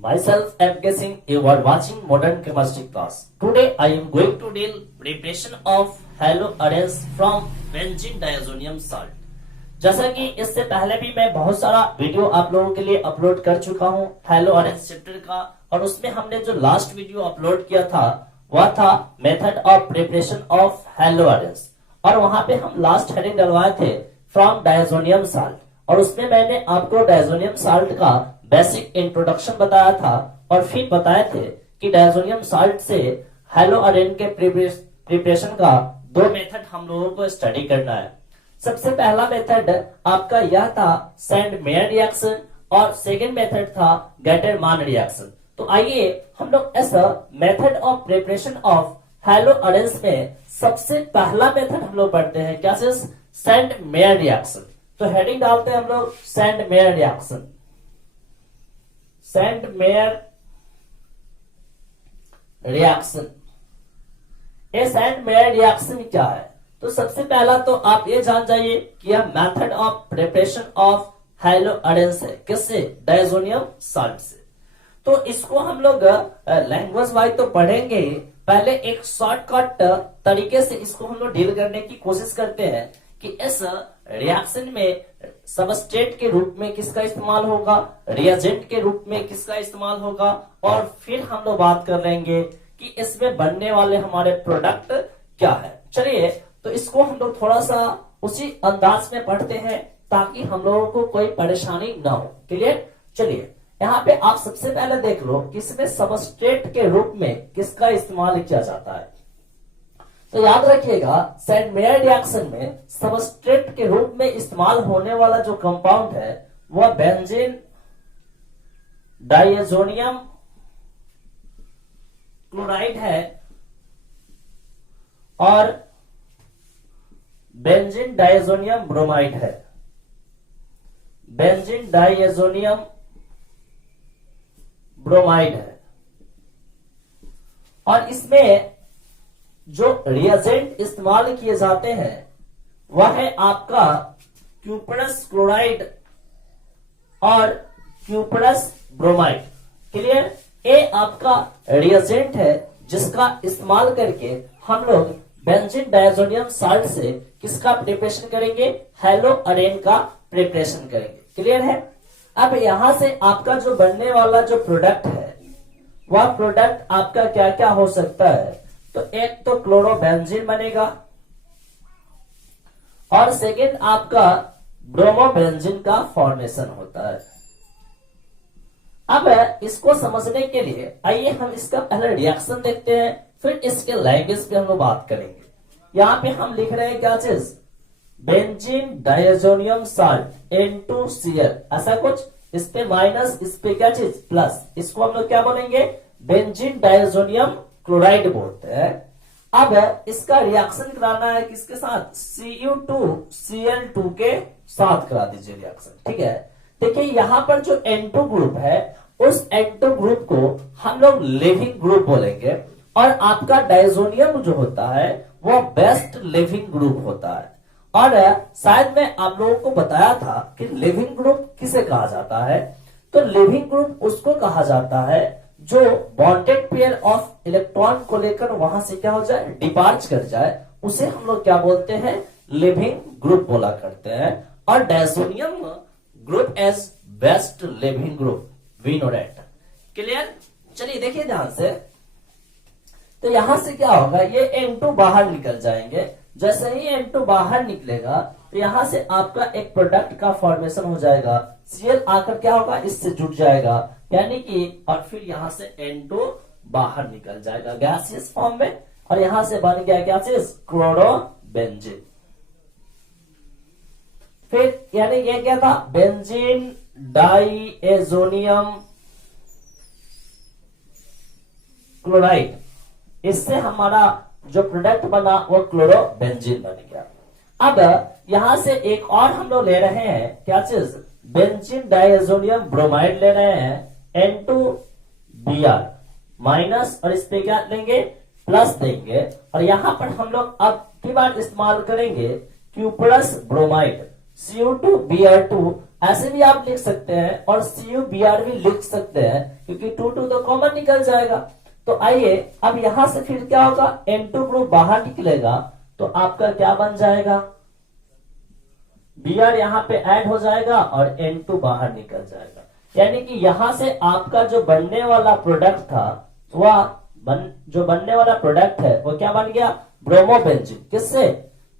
Myself M. K. Singh, you are watching Modern Chemistry class. Today I am going to deal preparation of haloarenes from benzene diazonium salt. जैसा कि इससे पहले भी मैं बहुत सारा वीडियो आप लोगों के लिए अपलोड कर चुका हूं हैलोअरेन्स चैप्टर का, और उसमें हमने जो लास्ट वीडियो अपलोड किया था वह था मेथड ऑफ प्रिपरेशन ऑफ हैलोअरेन्स, और वहां पे हम लास्ट हेडिंग डलवाए थे फ्रॉम डायजोनियम साल्ट, और उसमें मैंने आपको डायजोनियम साल्ट का बेसिक इंट्रोडक्शन बताया था और फिर बताए थे कि डायजोनियम साल्ट से हैलोअरेन के प्रिपरेशन का दो मेथड हम लोगों को स्टडी करना है। सबसे पहला मेथड आपका यह था सैंड मेयर रिएक्शन और सेकेंड मेथड था गैटरमान रिएक्शन। तो आइए हम लोग इस मेथड ऑफ प्रिपरेशन ऑफ हैलोअरेन्स में सबसे पहला मेथड हम लोग पढ़ते हैं, क्या चीज? Sand mayor reaction. तो हेडिंग डालते हैं हम लोग sand mayor reaction. Sand mayor reaction, ये सैंड मेयर रिएक्शन क्या है? तो सबसे पहला तो आप ये जान जाइए कि यह मेथड ऑफ प्रिपरेशन ऑफ हैलोअरेन्स है। किससे? डायजोनियम साल्ट से। तो इसको हम लोग लैंग्वेज वाइज तो पढ़ेंगे, पहले एक शॉर्टकट तरीके से इसको हम लोग डील करने की कोशिश करते हैं कि इस रिएक्शन में सबस्ट्रेट के रूप में किसका इस्तेमाल होगा, रिएजेंट के रूप में किसका इस्तेमाल होगा, और फिर हम लोग बात कर लेंगे कि इसमें बनने वाले हमारे प्रोडक्ट क्या है। चलिए तो इसको हम लोग थोड़ा सा उसी अंदाज में पढ़ते हैं ताकि हम लोगों को कोई परेशानी ना हो। क्लियर? चलिए यहाँ पे आप सबसे पहले देख लो कि इसमें सबस्ट्रेट के रूप में किसका इस्तेमाल किया जाता है। तो याद रखिएगा सैंड मेयर रिएक्शन में सबस्ट्रेट के रूप में इस्तेमाल होने वाला जो कंपाउंड है वह बेंजीन डायजोनियम क्लोराइड है और बेंजीन डायजोनियम ब्रोमाइड है। बेंजीन डायजोनियम ब्रोमाइड है, और इसमें जो रिएजेंट इस्तेमाल किए जाते हैं वह है आपका क्यूपरस क्लोराइड और क्यूपरस ब्रोमाइड। क्लियर? ये आपका रिएजेंट है जिसका इस्तेमाल करके हम लोग बेंजीन डायजोनियम साल्ट से किसका प्रिपरेशन करेंगे? हैलोअरेन का प्रिपरेशन करेंगे। क्लियर है? अब यहां से आपका जो बनने वाला जो प्रोडक्ट है वह प्रोडक्ट आपका क्या क्या हो सकता है? तो एक तो क्लोरोबेंजीन बनेगा और सेकेंड आपका ब्रोमोबेंजीन का फॉर्मेशन होता है। अब इसको समझने के लिए आइए हम इसका पहले रिएक्शन देखते हैं, फिर इसके लैंग्वेज पे हम लोग बात करेंगे। यहाँ पे हम लिख रहे हैं क्या चीज? बेंजीन डायजोनियम साल्ट N2Cl, ऐसा कुछ। इस पे माइनस, इस पे क्या चीज? प्लस। इसको हम लोग क्या बोलेंगे? बेंजीन डायजोनियम क्लोराइड बोलते हैं। अब इसका रिएक्शन कराना है किसके साथ? Cu2Cl2 के साथ करा दीजिए रिएक्शन। ठीक है? देखिए यहाँ पर जो N2 ग्रुप है उस N2 ग्रुप को हम लोग लिविंग ग्रुप बोलेंगे, और आपका डायजोनियम जो होता है वो बेस्ट लिविंग ग्रुप होता है। और शायद मैं आप लोगों को बताया था कि लिविंग ग्रुप किसे कहा जाता है। तो लिविंग ग्रुप उसको कहा जाता है जो बॉन्डेड पेयर ऑफ इलेक्ट्रॉन को लेकर वहां से क्या हो जाए? डिपार्च कर जाए, उसे हम लोग क्या बोलते हैं? लिविंग ग्रुप बोला करते हैं। और diazonium group as best leaving group, we know that. Clear? चलिए देखिए ध्यान से। तो यहां से क्या होगा? ये N2 बाहर निकल जाएंगे। जैसे ही N2 बाहर निकलेगा तो यहां से आपका एक प्रोडक्ट का फॉर्मेशन हो जाएगा। Cl आकर क्या होगा? इससे जुड़ जाएगा, यानी कि, और फिर यहां से N2 बाहर निकल जाएगा गैसियस फॉर्म में, और यहां से बन गया क्या चीज? क्लोरोबेंजीन। फिर यानी ये क्या था? Benzene diazonium chloride. इससे हमारा जो प्रोडक्ट बना वो क्लोरोबेंजीन बन गया। अब यहां से एक और हम लोग ले रहे हैं क्या चीज? बेंजीन डायजोनियम ब्रोमाइड ले रहे हैं N2Br माइनस, और इस पे क्या लेंगे? प्लस देंगे, और यहां पर हम लोग अब की बार इस्तेमाल करेंगे क्यूपरस ब्रोमाइड। Cu2Br2 ऐसे भी आप लिख सकते हैं और CuBr भी लिख सकते हैं, क्योंकि 2 तो कॉमन निकल जाएगा। तो आइए अब यहां से फिर क्या होगा, N2 ग्रुप बाहर निकलेगा तो आपका क्या बन जाएगा, Br यहां पे ऐड हो जाएगा और N2 बाहर निकल जाएगा। यानी कि यहां से आपका जो बनने वाला प्रोडक्ट था जो बनने वाला प्रोडक्ट है वो क्या बन गया, ब्रोमोबेंजीन। किससे,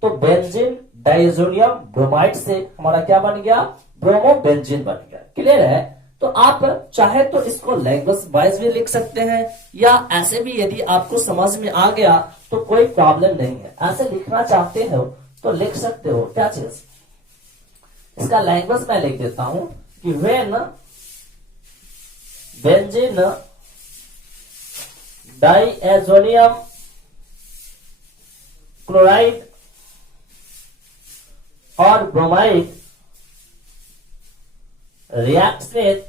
तो बेंजीन डाइजोनियम ब्रोमाइड से हमारा क्या बन गया, ब्रोमोबेंजीन बन गया। क्लियर है। तो आप चाहे तो इसको लैंग्वेज वाइज भी लिख सकते हैं, या ऐसे भी यदि आपको समझ में आ गया तो कोई प्रॉब्लम नहीं है। ऐसे लिखना चाहते हो तो लिख सकते हो। क्या चीज, इसका लैंग्वेज मैं लिख देता हूं कि व्हेन बेंजीन डाइएजोनियम क्लोराइड और bromide reacts with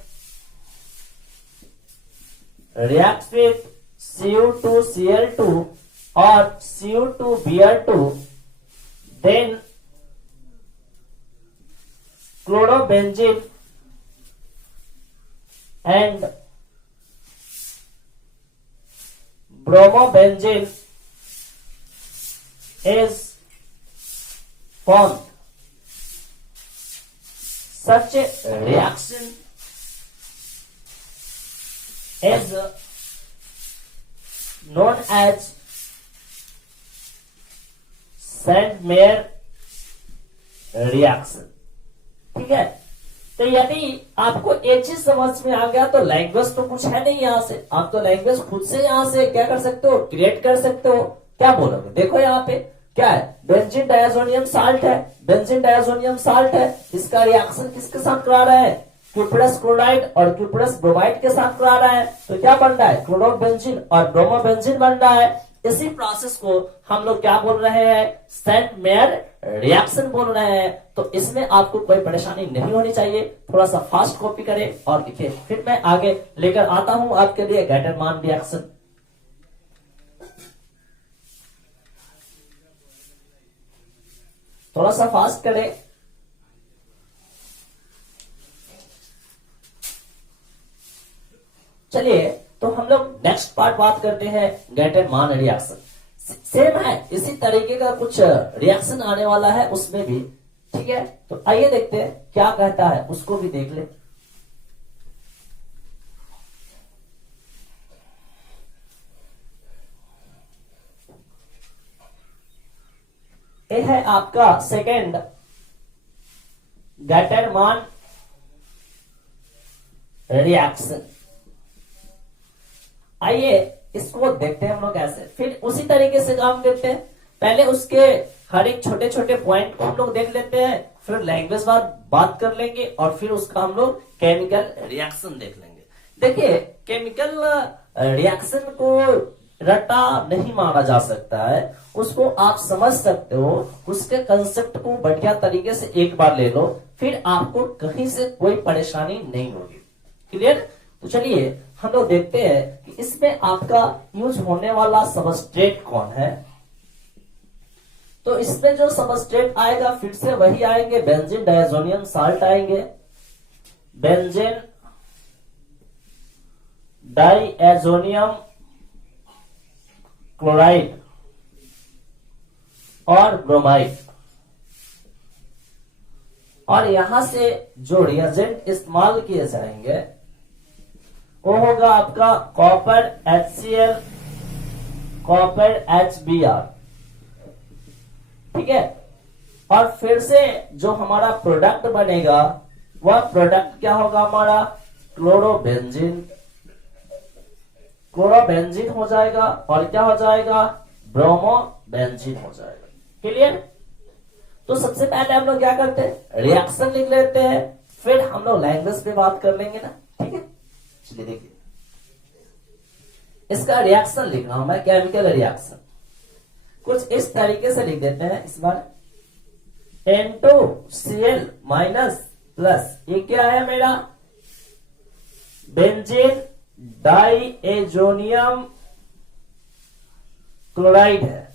Cu2Cl2 or Cu2Br2, then chlorobenzene and bromobenzene is formed. Such a reaction is known as Sandmeyer reaction। ठीक है। तो यदि आपको एक चीज समझ में आ गया तो लैंग्वेज तो कुछ है नहीं, यहां से आप तो लैंग्वेज खुद से यहां से क्या कर सकते हो, क्रिएट कर सकते हो। क्या बोलोगे, देखो यहाँ पे क्या है, बेंजीन डायजोनियम साल्ट है, बेंजीन डायजोनियम साल्ट है, इसका रिएक्शन किसके साथ करा रहा है, क्यूप्रस क्लोराइड और क्यूप्रस ब्रोमाइड के साथ करा रहा है। तो क्या बन रहा है, क्लोरोबेंजीन और ब्रोमोबेंजीन बन रहा है। इसी प्रोसेस को हम लोग क्या बोल रहे हैं, सेंट-मेयर रिएक्शन बोल रहे हैं। तो इसमें आपको कोई परेशानी नहीं होनी चाहिए। थोड़ा सा फास्ट कॉपी करें और लिखिए, फिर मैं आगे लेकर आता हूं आपके लिए गैटरमान रिएक्शन। थोड़ा सा फास्ट करें। चलिए तो हम लोग नेक्स्ट पार्ट बात करते हैं, गैटरमान रिएक्शन। सेम है, इसी तरीके का कुछ रिएक्शन आने वाला है उसमें भी। ठीक है, तो आइए देखते हैं क्या कहता है, उसको भी देख ले। ये है आपका सेकेंड गैटरमान रिएक्शन। आइए इसको देखते हैं हम लोग कैसे, फिर उसी तरीके से काम करते हैं। पहले उसके हर एक छोटे छोटे पॉइंट को हम लोग देख लेते हैं, फिर लैंग्वेज बात कर लेंगे और फिर उसका हम लोग केमिकल रिएक्शन देख लेंगे। देखिए केमिकल रिएक्शन को रटा नहीं माना जा सकता है, उसको आप समझ सकते हो। उसके कंसेप्ट को बढ़िया तरीके से एक बार ले लो, फिर आपको कहीं से कोई परेशानी नहीं होगी। क्लियर। तो चलिए हम लोग देखते हैं कि इसमें आपका यूज होने वाला सबस्ट्रेट कौन है। तो इसमें जो सबस्ट्रेट आएगा फिर से वही आएंगे, बेंजीन डायजोनियम साल्ट आएंगे, बेंजीन डाइएजोनियम क्लोराइड और ब्रोमाइड। और यहां से जो रिएजेंट इस्तेमाल किए जाएंगे वो होगा आपका कॉपर HCl, कॉपर HBr। ठीक है। और फिर से जो हमारा प्रोडक्ट बनेगा वह प्रोडक्ट क्या होगा, हमारा क्लोरोबेंजीन। क्लोरोबेंजीन हो जाएगा और क्या हो जाएगा, ब्रोमोबेंजीन हो जाएगा। क्लियर। तो सबसे पहले हम लोग क्या करते हैं, रिएक्शन लिख लेते हैं, फिर हम लोग लैंग्वेज पे बात कर लेंगे ना। ठीक है, चलिए देखिए इसका रिएक्शन लिख रहा हूं मैं, केमिकल रिएक्शन कुछ इस तरीके से लिख देते हैं। इस बार N2Cl माइनस प्लस, ये क्या है मेरा, बेंजीन डाइएजोनियम क्लोराइड है।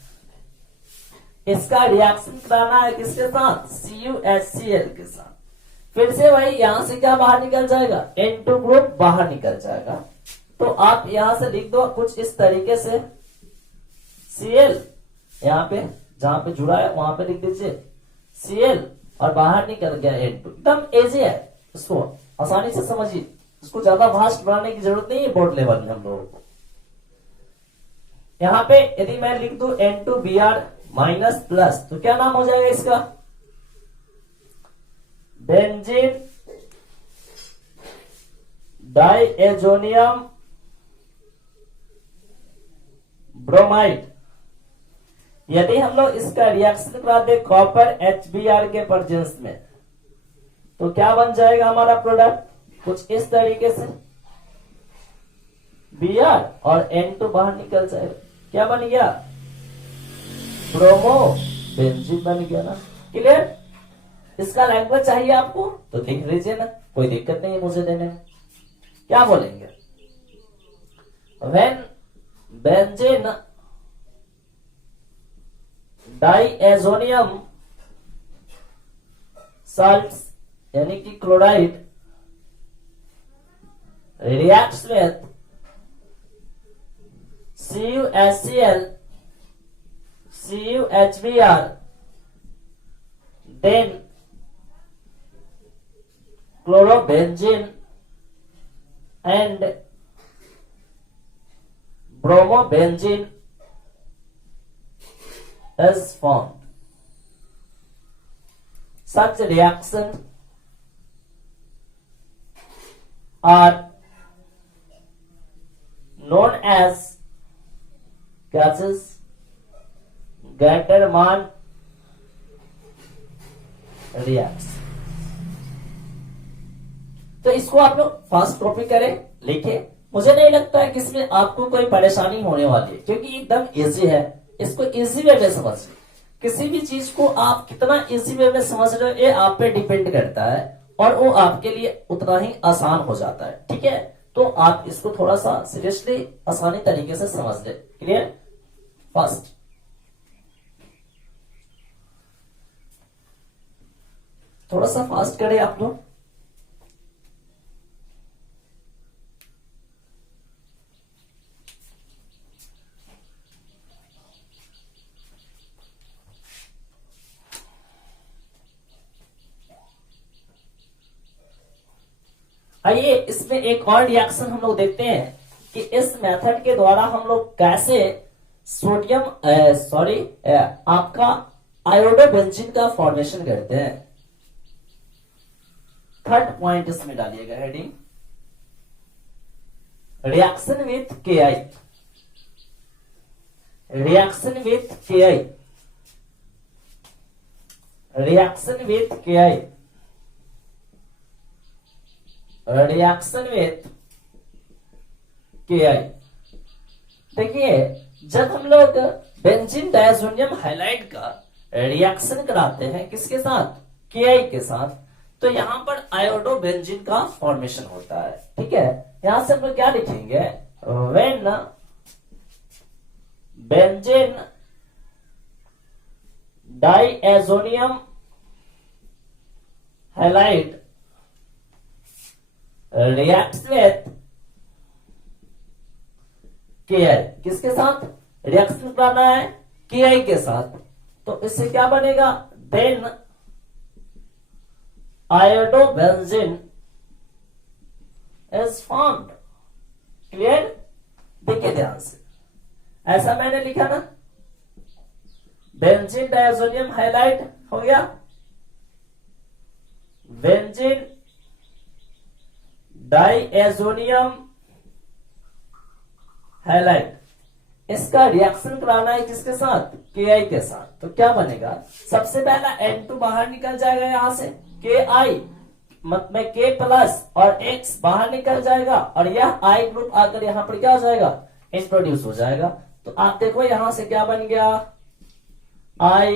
इसका रिएक्शन कराना है किसके साथ, CuHCl के साथ। फिर से भाई यहां से क्या बाहर निकल जाएगा, N2 ग्रुप बाहर निकल जाएगा। तो आप यहां से लिख दो कुछ इस तरीके से, Cl यहाँ पे जहां पे जुड़ा है वहां पे लिख दीजिए Cl और बाहर निकल गया N2। एकदम इजी है, इसको आसानी से समझिए, इसको ज्यादा वास्ट बनाने की जरूरत नहीं है बोर्ड लेवल में हम लोगों को। यहाँ पे यदि मैं लिख दूं N2Br माइनस प्लस तो क्या नाम हो जाएगा इसका, बेंजीन डाइएजोनियम ब्रोमाइड। यदि हम लोग इसका रिएक्शन करा दे कॉपर HBr के प्रेजेंस में तो क्या बन जाएगा हमारा प्रोडक्ट, कुछ इस तरीके से, Br और N2 बाहर निकल जाएगा, क्या बन गया, ब्रोमो बेंजीन बन गया ना। क्लियर। इसका लैंग्वेज चाहिए आपको तो लिख लीजिए ना, कोई दिक्कत नहीं है मुझे देने में। क्या बोलेंगे, व्हेन बेंजीन डाइएजोनियम साल्ट्स यानी कि chloride reacts with CuHCl, CuHBr, then chlorobenzene and bromobenzene is formed. Such reactions are known as gases Gattermann reacts। तो इसको आप लोग फास्ट कॉपी करें, लिखें। मुझे नहीं लगता है कि इसमें आपको कोई परेशानी होने वाली है क्योंकि एकदम इजी है। इसको इजी वे में समझिए। किसी भी चीज को आप कितना इजी वे में समझ रहे हो ये आप पे डिपेंड करता है और वो आपके लिए उतना ही आसान हो जाता है। ठीक है, तो आप इसको थोड़ा सा सीरियसली आसानी तरीके से समझ ले। क्लियर। फर्स्ट थोड़ा सा फास्ट करें आप लोग। आइए इसमें एक और रिएक्शन हम लोग देखते हैं कि इस मेथड के द्वारा हम लोग कैसे सोडियम आपका आयोडोबेंजीन का फॉर्मेशन करते हैं। थर्ड पॉइंट इसमें डालिएगा heading, reaction with KI, reaction with KI, reaction with KI, reaction with KI। देखिए जब हम लोग बेंजीन डायज़ोनियम हैलाइड का रिएक्शन कराते हैं किसके साथ, KI के साथ, तो यहां पर आयोडोबेंजीन का फॉर्मेशन होता है। ठीक है, यहां से हम लोग क्या लिखेंगे, when benzene diazonium halide reacts with KI, किसके साथ रिएक्शन कराना है, KI के साथ, तो इससे क्या बनेगा, then iodobenzene is formed। Clear. देखिए ध्यान से, ऐसा मैंने लिखा ना, बेंजीन डायज़ोनियम हैलाइड हो गया, बेंजीन डाइएजोनियम हैलाइड, इसका रिएक्शन कराना है किसके साथ, KI के साथ, तो क्या बनेगा, सबसे पहला N2 बाहर निकल जाएगा यहां से, KI में K प्लस और X बाहर निकल जाएगा और यह I ग्रुप आकर यहां पर क्या हो जाएगा, इंट्रोड्यूस हो जाएगा। तो आप देखो यहां से क्या बन गया, I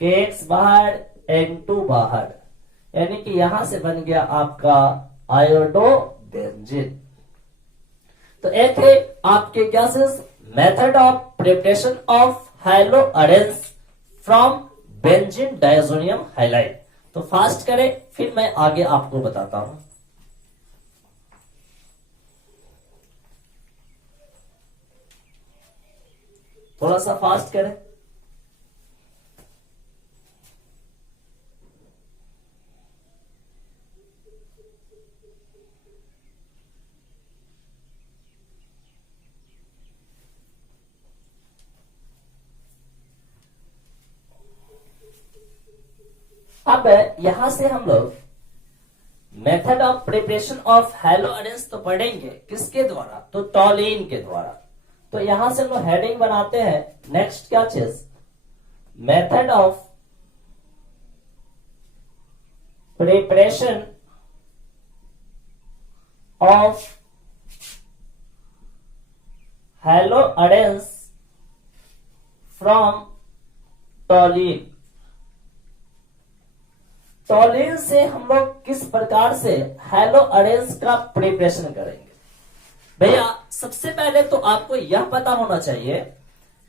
KX बाहर N2 बाहर, यानी कि यहां से बन गया आपका आयोडोबेंजीन। तो एक है आपके गैसेस method of preparation of haloarenes from benzene diazonium halide. तो फास्ट करें, फिर मैं आगे आपको बताता हूं। थोड़ा सा फास्ट करें। अब यहां से हम लोग method of preparation of hello arrange तो पढ़ेंगे, किसके द्वारा? तो टॉलिन के द्वारा। तो यहां से हम लोग हेडिंग बनाते हैं, नेक्स्ट क्या चीज? Method of preparation of hello arrange from टॉलिन। टॉलिन से हम लोग किस प्रकार से हैलो अरेंज का प्रिपरेशन करेंगे? भैया सबसे पहले तो आपको यह पता होना चाहिए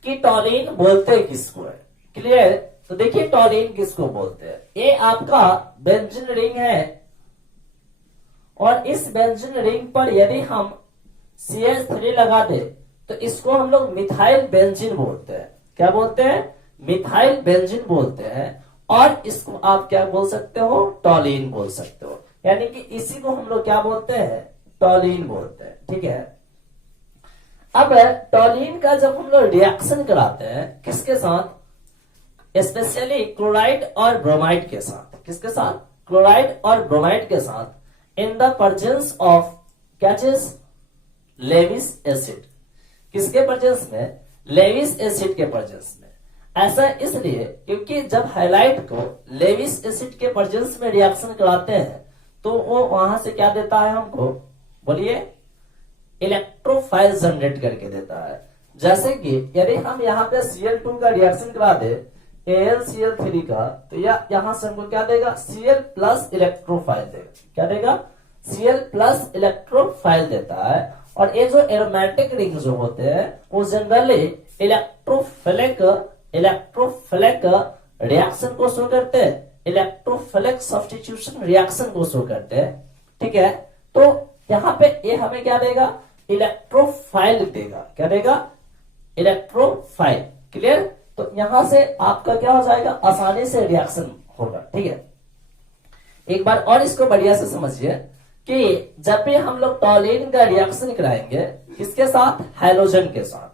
कि टॉलिन बोलते किसको है। क्लियर? तो देखिए टॉलिन किसको बोलते हैं। ये आपका बेंजीन रिंग है और इस बेंजीन रिंग पर यदि हम CH3 लगा दे तो इसको हम लोग मिथाइल बेंजीन बोलते हैं। क्या बोलते हैं? मिथाइल बेंजीन बोलते हैं। और इसको आप क्या बोल सकते हो? टॉलिन बोल सकते हो। यानी कि इसी को हम लोग क्या बोलते हैं? टॉलिन बोलते हैं। ठीक है। अब टॉलिन का जब हम लोग रिएक्शन कराते हैं किसके साथ? स्पेशली क्लोराइड और ब्रोमाइड के साथ। किसके साथ? क्लोराइड और ब्रोमाइड के साथ इन द प्रेजेंस ऑफ क्या चीज? Lewis acid. किसके प्रेजेंस में? लेविस एसिड के प्रेजेंस में। ऐसा इसलिए क्योंकि जब हाइलाइट को लेविस एसिड के प्रेजेंस में रिएक्शन कराते हैं तो वो वहां से क्या देता है हमको? बोलिए, इलेक्ट्रोफाइल जनरेट करके देता है। जैसे कि यदि हम यहाँ पे Cl2 का रिएक्शन करा दे AlCl3 का, तो यहां से हमको क्या देगा? Cl प्लस इलेक्ट्रोफाइल देगा। क्या देगा? Cl प्लस इलेक्ट्रोफाइल देता है। और ये जो एरोमेटिक रिंग जो होते हैं वो जनरली इलेक्ट्रोफिलिक रिएक्शन को शो करते हैं, इलेक्ट्रोफिलिक सब्स्टिट्यूशन रिएक्शन को शो करते हैं। ठीक है। तो यहां पे ये हमें क्या देगा? इलेक्ट्रोफाइल देगा। क्या देगा? इलेक्ट्रोफाइल। क्लियर? तो यहां से आपका क्या हो जाएगा? आसानी से रिएक्शन होगा। ठीक है। एक बार और इसको बढ़िया से समझिए कि जब भी हम लोग टॉलिन का रिएक्शन कराएंगे किसके साथ? हैलोजन के साथ।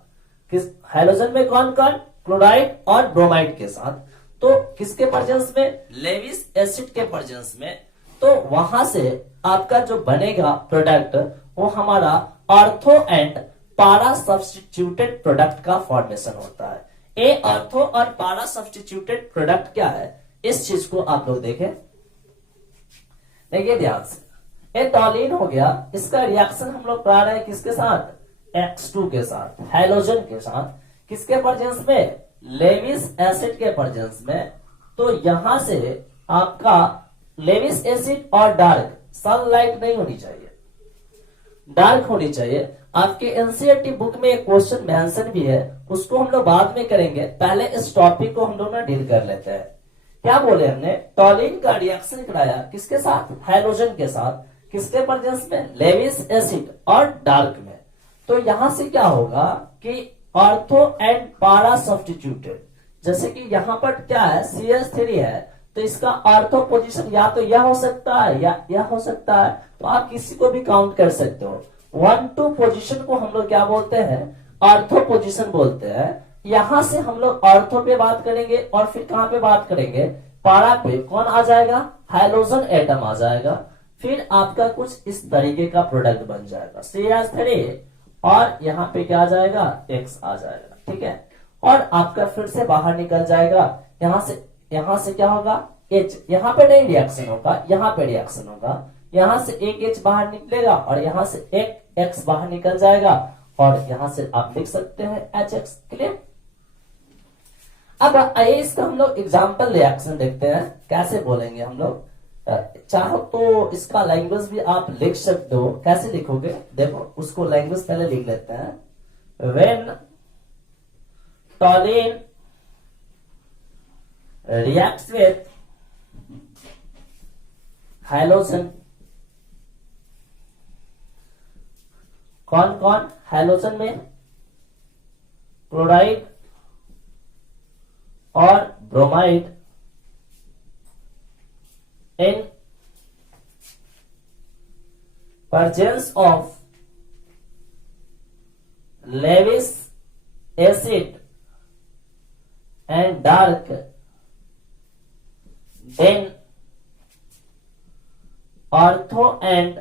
किस हैलोजन में? कौन कौन? क्लोराइड और ब्रोमाइड के साथ। तो किसके प्रेजेंस में? लेविस एसिड के प्रेजेंस में। तो वहां से आपका जो बनेगा प्रोडक्ट वो हमारा ऑर्थो एंड पारा सब्स्टिट्यूटेड प्रोडक्ट का फॉर्मेशन होता है। ए ऑर्थो और पारा सब्स्टिट्यूटेड प्रोडक्ट क्या है? इस चीज को आप लोग देखें। देखिए ध्यान से, ये टॉलिन हो गया, इसका रिएक्शन हम लोग करा रहे हैं किसके साथ? X2 के साथ, हैलोजन के साथ। किसके प्रेजेंस में? लेविस एसिड के प्रेजेंस में। तो यहां से आपका लेविस एसिड और डार्क, सनलाइट नहीं होनी चाहिए, डार्क होनी चाहिए। आपके एनसीईआरटी बुक में एक क्वेश्चन मेंशन भी है, उसको हम लोग बाद में करेंगे। पहले इस टॉपिक को हम लोग ना डील कर लेते हैं। क्या बोले हमने? टॉलिन का रिएक्शन कराया किसके साथ? हैलोजन के साथ। किसके प्रेजेंस में? लेविस एसिड और डार्क में। तो यहां से क्या होगा कि ऑर्थो एंड पारा सब्स्टिट्यूटेड, जैसे कि यहां पर क्या है? CH3 है, तो इसका ऑर्थो पोजीशन या तो यह हो सकता है या यह हो सकता है। तो आप किसी को भी काउंट कर सकते हो। 1-2 पोजीशन को हम लोग क्या बोलते हैं? ऑर्थो पोजीशन बोलते हैं। यहां से हम लोग ऑर्थो पे बात करेंगे और फिर कहां पे बात करेंगे? पारा पे। कौन आ जाएगा? हाइड्रोजन एटम आ जाएगा। फिर आपका कुछ इस तरीके का प्रोडक्ट बन जाएगा CH3 और यहाँ पे क्या आ जाएगा? X आ जाएगा। ठीक है। और आपका फिर से बाहर निकल जाएगा। यहां से क्या होगा? H। यहाँ पे नहीं रिएक्शन होगा, यहाँ पे रिएक्शन होगा। यहां से एक H बाहर निकलेगा और यहां से एक X बाहर निकल जाएगा और यहां से आप लिख सकते हैं HX। क्लियर? अब आइए इसका हम लोग एग्जाम्पल रिएक्शन देखते हैं, कैसे बोलेंगे हम लोग। चाहो तो इसका लैंग्वेज भी आप लिख सकते हो। कैसे लिखोगे? देखो, उसको लैंग्वेज पहले लिख लेते हैं। When टॉलिन reacts with halogen. कौन कौन हैलोजन में? क्लोराइड और bromide in presence of Lewis acid and dark, then ortho and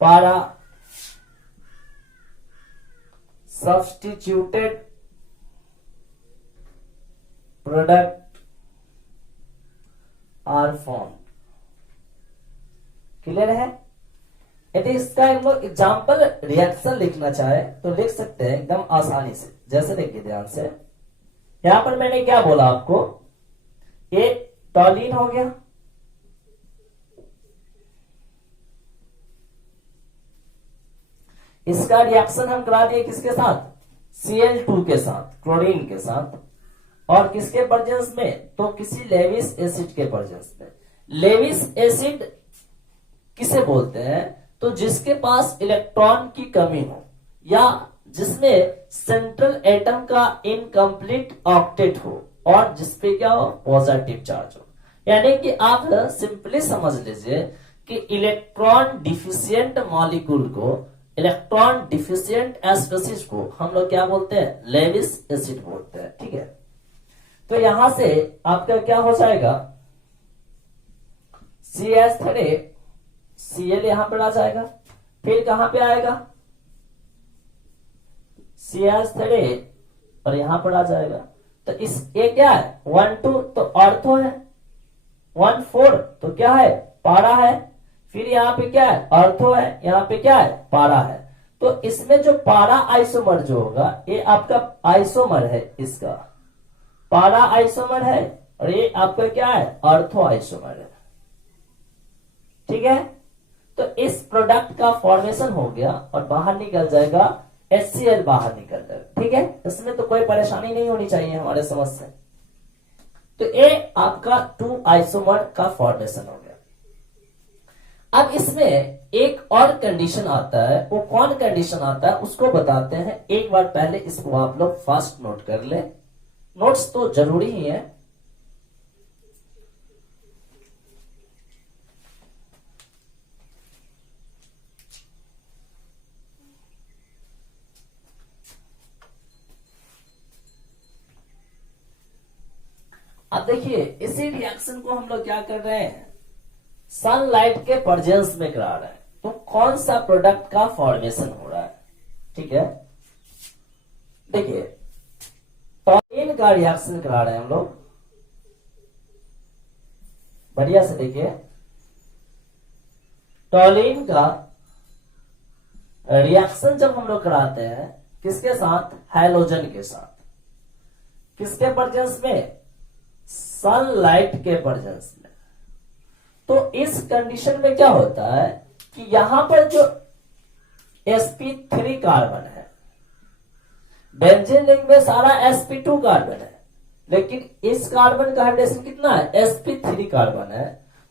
para substituted product are form. Clear है? यदि इसका हम लोग एग्जाम्पल रिएक्शन लिखना चाहे तो लिख सकते हैं एकदम आसानी से। जैसे देखिए ध्यान से, यहां पर मैंने क्या बोला आपको, ये टॉलिन हो गया, इसका रिएक्शन हम करा दिए किसके साथ? Cl2 के साथ, क्लोरीन के साथ। और किसके प्रेजेंस में? तो किसी लेविस एसिड के प्रेजेंस में। लेविस एसिड किसे बोलते हैं? तो जिसके पास इलेक्ट्रॉन की कमी हो या जिसमें सेंट्रल एटम का इनकम्प्लीट ऑक्टेट हो और जिसपे क्या हो? पॉजिटिव चार्ज हो। यानी कि आप सिंपली समझ लीजिए कि इलेक्ट्रॉन डिफिशियंट मॉलिक्यूल को, इलेक्ट्रॉन डिफिशियंट स्पीशीज को हम लोग क्या बोलते हैं? लेविस एसिड बोलते हैं। ठीक है, तो यहां से आपका क्या हो जाएगा? CH3 Cl यहां पर आ जाएगा, फिर कहां पे आएगा? CH3 और यहां पर आ जाएगा। तो इस ये क्या है? 1 2 तो ऑर्थो है, 1 4 तो क्या है? पारा है। फिर यहाँ पे क्या है? ऑर्थो है, यहाँ पे क्या है? पारा है। तो इसमें जो पारा आइसोमर जो होगा, ये आपका आइसोमर है, इसका पारा आइसोमर है, और ये आपका क्या है? ऑर्थो आइसोमर है। ठीक है, तो इस प्रोडक्ट का फॉर्मेशन हो गया और बाहर निकल जाएगा HCl, बाहर निकल जाएगा। ठीक है, इसमें तो कोई परेशानी नहीं होनी चाहिए हमारे समझ से। तो ये आपका 2 आइसोमर का फॉर्मेशन हो गया। अब इसमें एक और कंडीशन आता है, वो कौन कंडीशन आता है उसको बताते हैं। एक बार पहले इसको आप लोग फास्ट नोट कर ले, नोट्स तो जरूरी ही है। अब देखिए इसी रिएक्शन को हम लोग क्या कर रहे हैं? सनलाइट के प्रेजेंस में करा रहे हैं। तो कौन सा प्रोडक्ट का फॉर्मेशन हो रहा है? ठीक है, देखिए टॉलिन का रिएक्शन करा रहे हैं हम लोग। बढ़िया से देखिए, टॉलिन का रिएक्शन जब हम लोग कराते हैं किसके साथ? हैलोजन के साथ। किसके प्रेजेंस में? सनलाइट के प्रेजेंस में। तो इस कंडीशन में क्या होता है कि यहां पर जो sp3 कार्बन है, बेंजीन रिंग में सारा sp2 कार्बन है, लेकिन इस कार्बन का हाइड्रोजन कितना है? sp3 कार्बन है।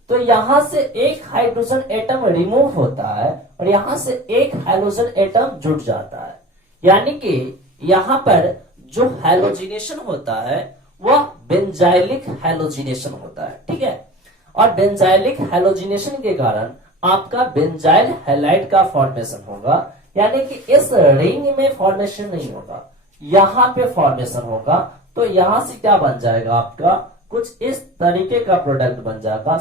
तो यहां से एक हाइड्रोजन एटम रिमूव होता है और यहां से एक हाइड्रोजन एटम जुड़ जाता है। यानी कि यहां पर जो हैलोजिनेशन होता है वह बेंजाइलिक हैलोजिनेशन होता है। ठीक है, और बेंजाइलिक हैलोजिनेशन के कारण आपका बेंजाइल हैलाइड का फॉर्मेशन होगा। यानी कि इस रिंग में फॉर्मेशन नहीं होगा, यहां पे फॉर्मेशन होगा। तो यहां से क्या बन जाएगा? आपका कुछ इस तरीके का प्रोडक्ट बन जाएगा।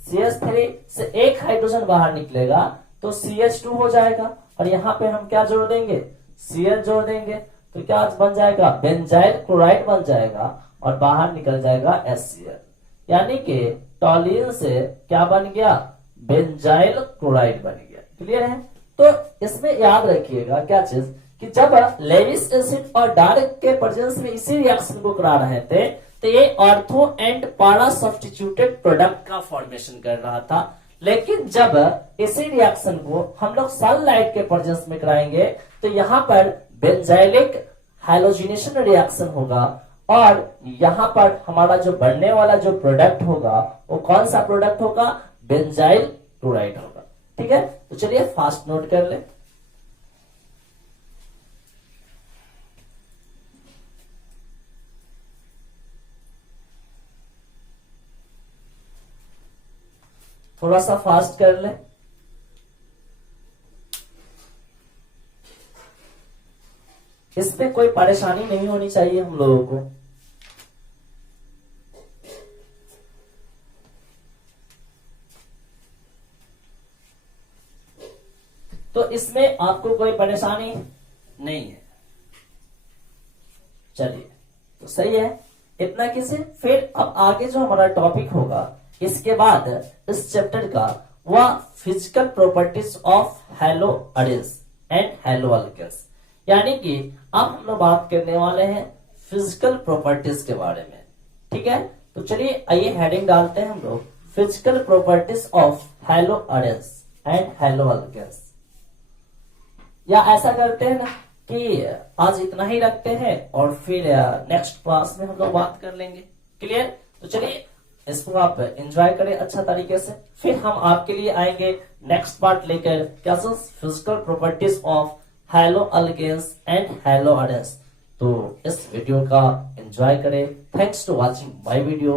CH3 से एक हाइड्रोजन बाहर निकलेगा तो CH2 हो जाएगा, और यहां पे हम क्या जोड़ देंगे? Cl जोड़ देंगे। तो क्या बन जाएगा? बेंजाइल क्लोराइड बन जाएगा और बाहर निकल जाएगा HCl। यानी कि टॉलिन से क्या बन गया? बेंजाइल क्लोराइड बन गया। क्लियर है? तो इसमें याद रखिएगा क्या चीज, कि जब लेविस एसिड और डार्क के प्रेजेंस में इसी रिएक्शन को करा रहे थे तो ये ऑर्थो एंड पारा सब्स्टिट्यूटेड प्रोडक्ट का फॉर्मेशन कर रहा था। लेकिन जब इसी रिएक्शन को हम लोग सनलाइट के प्रेजेंस में कराएंगे तो यहाँ पर बेंजाइलिक हैलोजिनेशन रिएक्शन होगा और यहां पर हमारा जो बनने वाला जो प्रोडक्ट होगा वो कौन सा प्रोडक्ट होगा, बेंजाइल क्लोराइड होगा। ठीक है, तो चलिए फास्ट नोट कर ले। थोड़ा सा फास्ट कर ले। इसमें कोई परेशानी नहीं होनी चाहिए हम लोगों को। तो इसमें आपको कोई परेशानी नहीं है। चलिए, तो सही है, इतना किसे। फिर अब आगे जो हमारा टॉपिक होगा इसके बाद इस चैप्टर का वह physical properties of haloarenes and haloalkanes, यानी कि अब हम लोग बात करने वाले हैं फिजिकल प्रॉपर्टीज के बारे में। ठीक है, तो चलिए आइए हेडिंग डालते हैं हम लोग, physical properties of haloarenes and haloalkanes. या ऐसा करते हैं ना कि आज इतना ही रखते हैं और फिर नेक्स्ट क्लास में हम लोग बात कर लेंगे। क्लियर? तो चलिए इसको आप एंजॉय करें अच्छा तरीके से। फिर हम आपके लिए आएंगे नेक्स्ट पार्ट लेकर, क्या physical properties of haloalkanes and haloarenes. तो इस वीडियो का एंजॉय करें। Thanks to watching my video.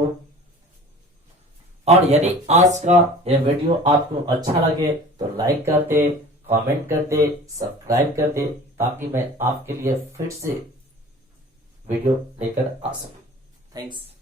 और यदि आज का ये वीडियो आपको अच्छा लगे तो लाइक कर दे, कमेंट कर दे, सब्सक्राइब कर दे, ताकि मैं आपके लिए फिर से वीडियो लेकर आ सकूं। थैंक्स।